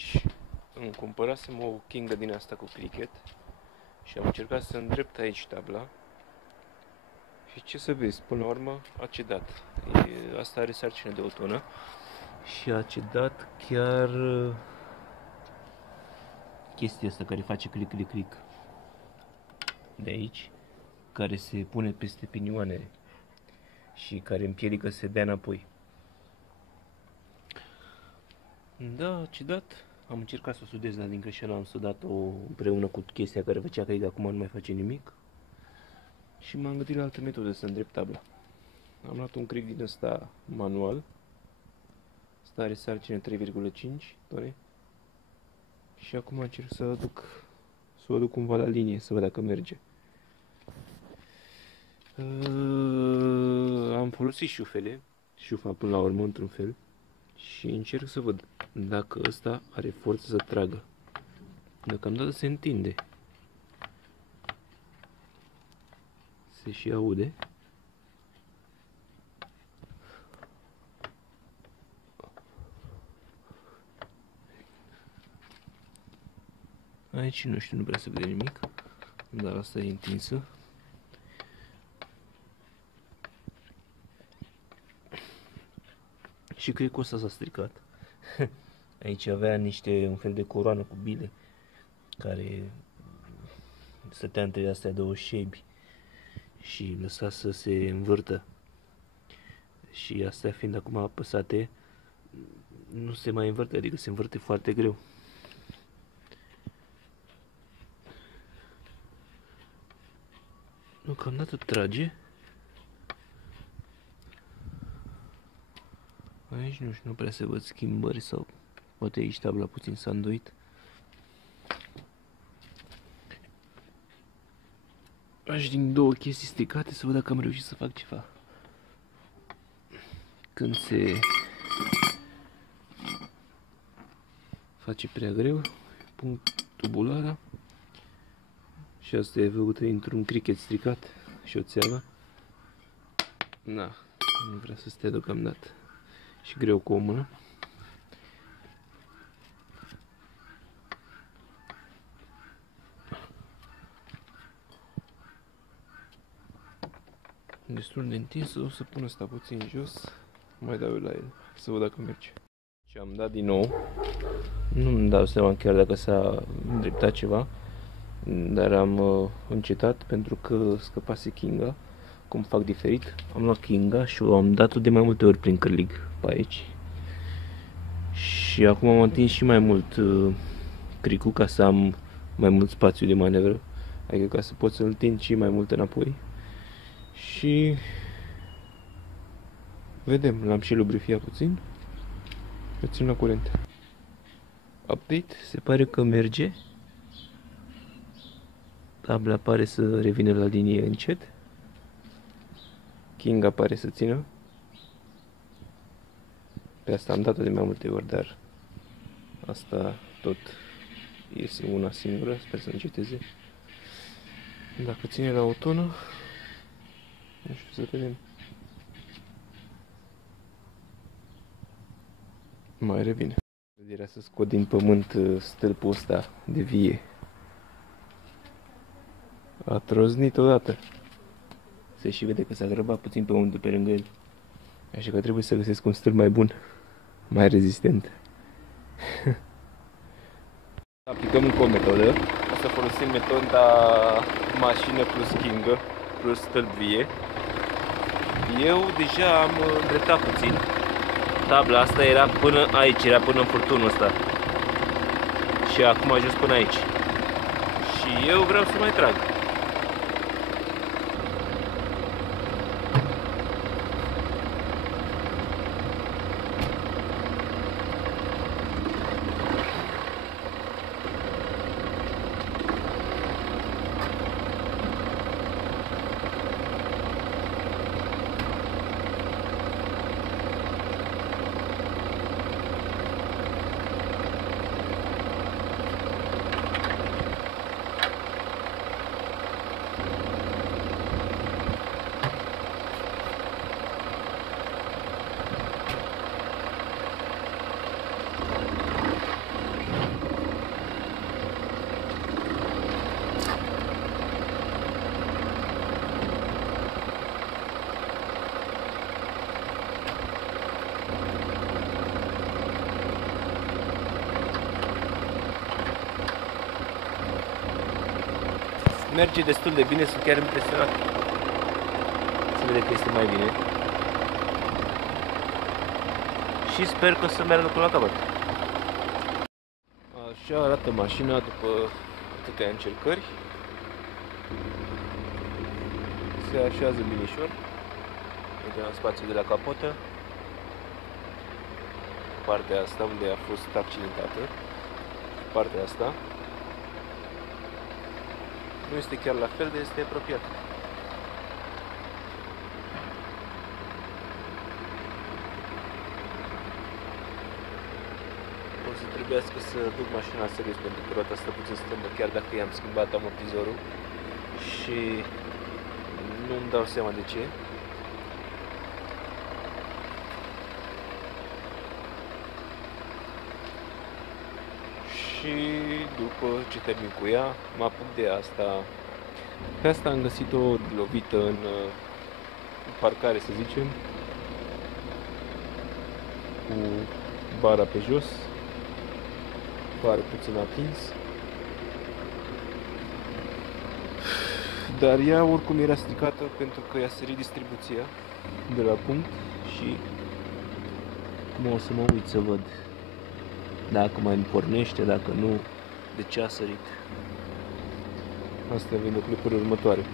Deci, îmi cumpărasem o Kinga din asta cu cricket și am încercat să îndrept aici tabla. Și ce să vezi, până la urmă a cedat. Asta are sarcină de o tonă și a cedat chiar chestia asta care face click, click, click de aici, care se pune peste pinioane și care împiedică să se dea înapoi. Da, a cedat. Am încercat să o sudez, dar din greșeală am sudat-o împreună cu chestia care făcea click, acum nu mai face nimic. Și m-am gândit la altă metodă să îndrept tabla. Am luat un crick din ăsta manual. Asta are sarcină 3,5 tone. Și acum încerc să o aduc cumva la linie, să văd dacă merge. Am folosit șufa până la urmă într-un fel. Și încerc să văd dacă ăsta are forță să tragă. Deocamdată se întinde. Se și aude. Aici nu știu, nu prea se vede nimic, dar asta e întinsă. Și cred că ăsta s-a stricat. Aici avea un fel de coroană cu bile care stătea între astea două șebi și lăsa să se învârtă. Și astea fiind acum apăsate, nu se mai învârte, adică se învârte foarte greu. Deocamdată trage. Aici nu știu, nu prea se văd schimbări sau poate aici tabla puțin s-a îndoit. Aș din două chestii stricate să văd dacă am reușit să fac ceva. Când se face prea greu, pun tubulara și asta e făcută într-un cricket stricat și o țeavă. Na, nu vrea să stea deocamdată. Și greu cu o mână. Destul de întins, o să pun asta puțin jos, mai dau eu la el, să văd dacă merge. Și am dat din nou, nu-mi dau seama chiar dacă s-a îndreptat ceva, dar am încetat pentru că scăpase Kinga, cum fac diferit. Am luat Kinga și am dat-o de mai multe ori prin cârlig pe aici. Și acum am întins și mai mult cricul ca să am mai mult spațiu de manevră, adică ca să pot să-l întind și mai mult înapoi. Și vedem, l-am și lubrifiat puțin. Îl țin la curent. Update, se pare că merge. Tabla pare să revină la linie încet. Kinga pare să țină. Pe asta am dat-o de mai multe ori, dar asta tot iese una singură, sper să înceteze. Dacă ține la o tonă, nu știu, să vedem. Mai revine. Era să scot din pământ stâlpul ăsta de vie. A troznit odată. Se și vede că s-a grăbat puțin pământul pe lângă el. Așa că trebuie să găsesc un stâlp mai bun, mai rezistent. Aplicăm încă o metodă. O să folosim metoda mașină plus Kinga plus stâlp vie. Eu deja am îndreptat puțin. Tabla asta era până aici, era până în furtunul ăsta. Și acum a ajuns până aici. Și eu vreau să mai trag. Merge destul de bine, sunt chiar impresionat. Se vede că este mai bine. Și sper că o să meargă până la capăt. Așa arată mașina după atâtea încercări. Se așează binișor. Uite în spațiul de la capotă. Partea asta unde a fost accidentată. Partea asta nu este chiar la fel, de este apropiat. O să trebuiască să duc mașina serios pentru că roata asta puțin strâmbă, chiar dacă i-am schimbat amortizorul și nu-mi dau seama de ce. Și după ce termin cu ea, mă apuc de asta. Pe asta am găsit-o lovită în parcare, să zicem, cu bara pe jos, bara puțin atins. Dar ea oricum era stricată pentru că i-a sărit distribuția de la punct și acum o să mă uit să văd dacă mai pornește, dacă nu, de ce a sărit. Asta vin de clipurile următoare.